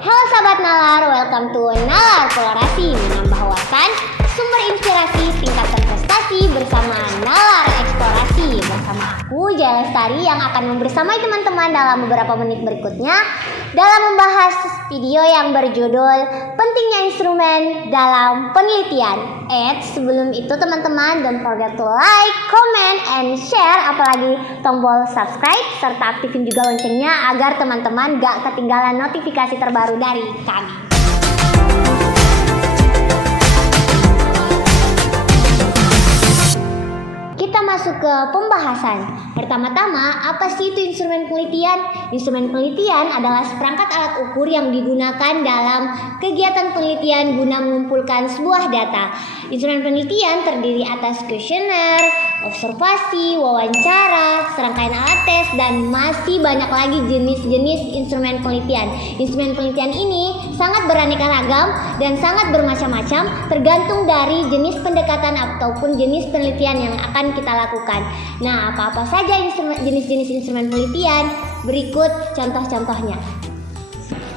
Halo sahabat Nalar, welcome to Nalar Eksplorasi, menambah wawasan, sumber inspirasi, tingkatkan prestasi bersama Nalar Eksplorasi. Bersama aku, Jaya Lestari, yang akan membersamai teman-teman dalam beberapa menit berikutnya dalam membahas video yang berjudul Pentingnya Instrumen Dalam Penelitian. Sebelum itu teman-teman, don't forget to like, comment, and share, apalagi tombol subscribe, serta aktifin juga loncengnya agar teman-teman gak ketinggalan notifikasi terbaru dari kami. Kita masuk ke pembahasan. Pertama-tama, apa sih itu instrumen penelitian? Instrumen penelitian adalah seperangkat alat ukur yang digunakan dalam kegiatan penelitian guna mengumpulkan sebuah data. Instrumen penelitian terdiri atas kuesioner, observasi, wawancara, serangkaian alat tes, dan masih banyak lagi jenis-jenis instrumen penelitian. Instrumen penelitian ini sangat beraneka ragam dan sangat bermacam-macam tergantung dari jenis pendekatan ataupun jenis penelitian yang akan kita lakukan. Nah, apa-apa saja jenis-jenis instrumen penelitian? Berikut contoh-contohnya.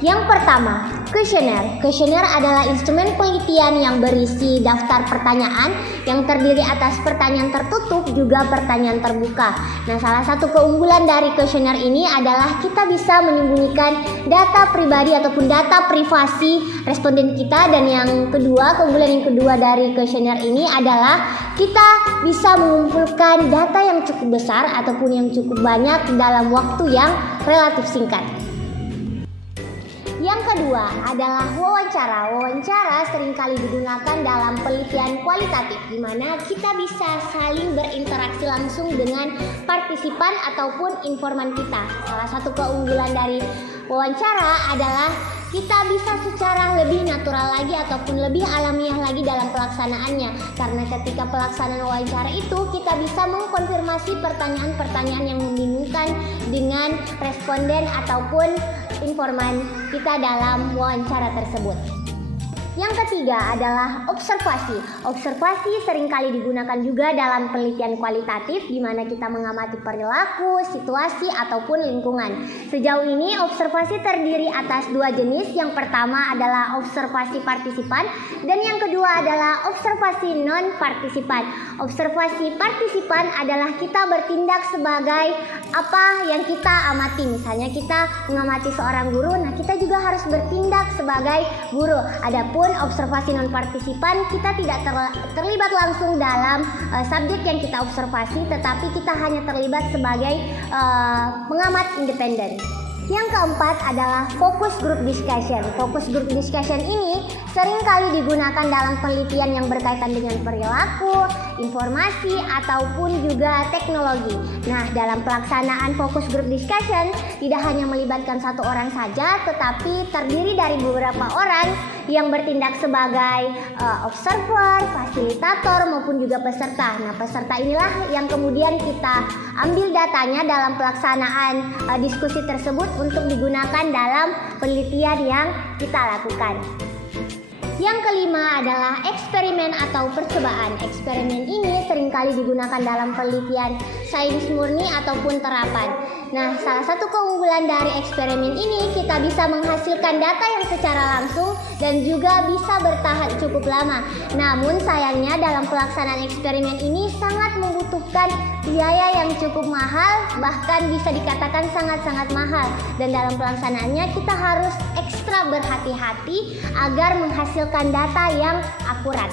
Yang pertama, kuesioner. Kuesioner adalah instrumen penelitian yang berisi daftar pertanyaan yang terdiri atas pertanyaan tertutup juga pertanyaan terbuka. Nah, salah satu keunggulan dari kuesioner ini adalah kita bisa menyembunyikan data pribadi ataupun data privasi responden kita. Dan yang kedua, keunggulan yang kedua dari kuesioner ini adalah kita bisa mengumpulkan data yang cukup besar ataupun yang cukup banyak dalam waktu yang relatif singkat. Yang kedua adalah wawancara. Wawancara seringkali digunakan dalam penelitian kualitatif, di mana kita bisa saling berinteraksi langsung dengan partisipan ataupun informan kita. Salah satu keunggulan dari wawancara adalah kita bisa secara lebih natural lagi ataupun lebih alamiah lagi dalam pelaksanaannya. Karena ketika pelaksanaan wawancara itu kita bisa mengkonfirmasi pertanyaan-pertanyaan yang membingungkan dengan responden ataupun informan kita dalam wawancara tersebut. Yang ketiga adalah observasi. Observasi seringkali digunakan juga dalam penelitian kualitatif, di mana kita mengamati perilaku, situasi, ataupun lingkungan. Sejauh ini observasi terdiri atas dua jenis. Yang pertama adalah observasi partisipan dan yang kedua adalah observasi non-partisipan. Observasi partisipan adalah kita bertindak sebagai apa yang kita amati. Misalnya kita mengamati seorang guru, nah kita juga harus bertindak sebagai guru. Adapun observasi non-partisipan, kita tidak terlibat langsung dalam subjek yang kita observasi, tetapi kita hanya terlibat sebagai pengamat independen. Yang keempat adalah focus group discussion. Focus group discussion ini seringkali digunakan dalam penelitian yang berkaitan dengan perilaku, informasi, ataupun juga teknologi. Nah, dalam pelaksanaan focus group discussion tidak hanya melibatkan satu orang saja, tetapi terdiri dari beberapa orang yang bertindak sebagai observer, fasilitator, maupun juga peserta. Nah, peserta inilah yang kemudian kita ambil datanya dalam pelaksanaan diskusi tersebut untuk digunakan dalam penelitian yang kita lakukan. Yang kelima adalah eksperimen atau percobaan. Eksperimen ini seringkali digunakan dalam penelitian sains murni ataupun terapan. Nah, salah satu keunggulan dari eksperimen ini, kita bisa menghasilkan data yang secara langsung dan juga bisa bertahan cukup lama. Namun sayangnya dalam pelaksanaan eksperimen ini sangat membutuhkan biaya yang cukup mahal, bahkan bisa dikatakan sangat-sangat mahal. Dan dalam pelaksanaannya kita harus ekstra berhati-hati agar menghasilkan data yang akurat.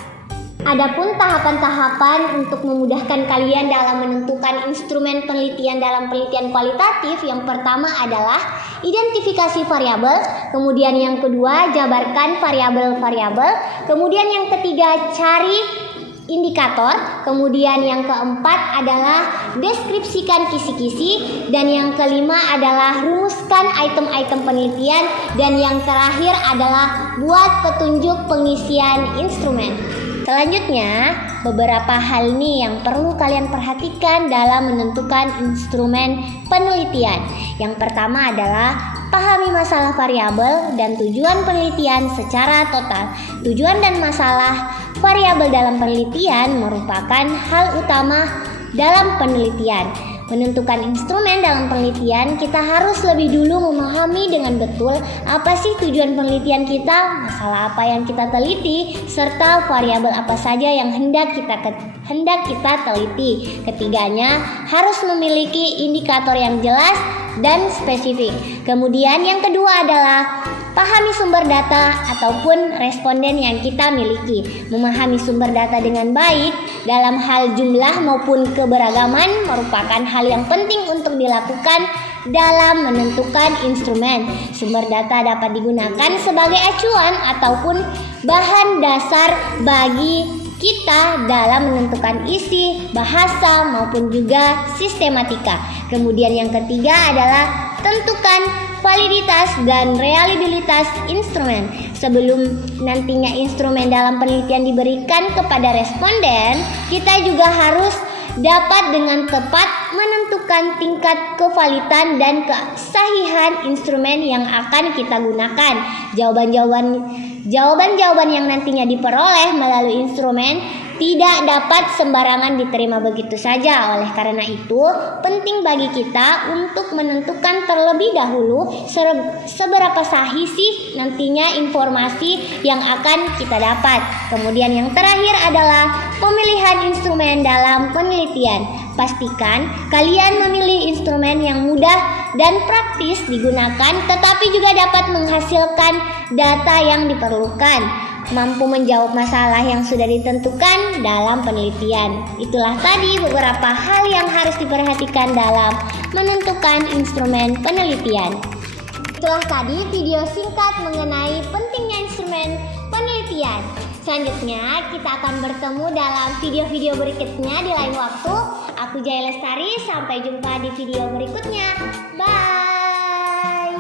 Adapun tahapan-tahapan untuk memudahkan kalian dalam menentukan instrumen penelitian dalam penelitian kualitatif, yang pertama adalah identifikasi variabel, kemudian yang kedua jabarkan variabel-variabel, kemudian yang ketiga cari indikator, kemudian yang keempat adalah deskripsikan kisi-kisi, dan yang kelima adalah rumuskan item-item penelitian, dan yang terakhir adalah buat petunjuk pengisian instrumen. Selanjutnya, beberapa hal nih yang perlu kalian perhatikan dalam menentukan instrumen penelitian. Yang pertama adalah pahami masalah variabel dan tujuan penelitian secara total. Tujuan dan masalah variabel dalam penelitian merupakan hal utama dalam penelitian. menentukan instrumen dalam penelitian, kita harus lebih dulu memahami dengan betul apa sih tujuan penelitian kita, masalah apa yang kita teliti, serta variabel apa saja yang hendak kita teliti. Ketiganya harus memiliki indikator yang jelas dan spesifik. Kemudian yang kedua adalah pahami sumber data ataupun responden yang kita miliki. Memahami sumber data dengan baik dalam hal jumlah maupun keberagaman merupakan hal yang penting untuk dilakukan dalam menentukan instrumen. Sumber data dapat digunakan sebagai acuan ataupun bahan dasar bagi kita dalam menentukan isi, bahasa maupun juga sistematika. Kemudian yang ketiga adalah tentukan validitas dan reliabilitas instrumen. Sebelum nantinya instrumen dalam penelitian diberikan kepada responden, kita juga harus dapat dengan tepat menentukan tingkat kevalidan dan kesahihan instrumen yang akan kita gunakan. Jawaban-jawaban yang nantinya diperoleh melalui instrumen tidak dapat sembarangan diterima begitu saja. Oleh karena itu, penting bagi kita untuk menentukan terlebih dahulu seberapa sahih sih nantinya informasi yang akan kita dapat. Kemudian yang terakhir adalah pemilihan instrumen dalam penelitian. Pastikan kalian memilih instrumen yang mudah dan praktis digunakan, tetapi juga dapat menghasilkan data yang diperlukan, mampu menjawab masalah yang sudah ditentukan dalam penelitian. Itulah tadi beberapa hal yang harus diperhatikan dalam menentukan instrumen penelitian. Itulah tadi video singkat mengenai pentingnya instrumen penelitian. Selanjutnya kita akan bertemu dalam video-video berikutnya di lain waktu. Aku Jaya Lestari, sampai jumpa di video berikutnya. Bye.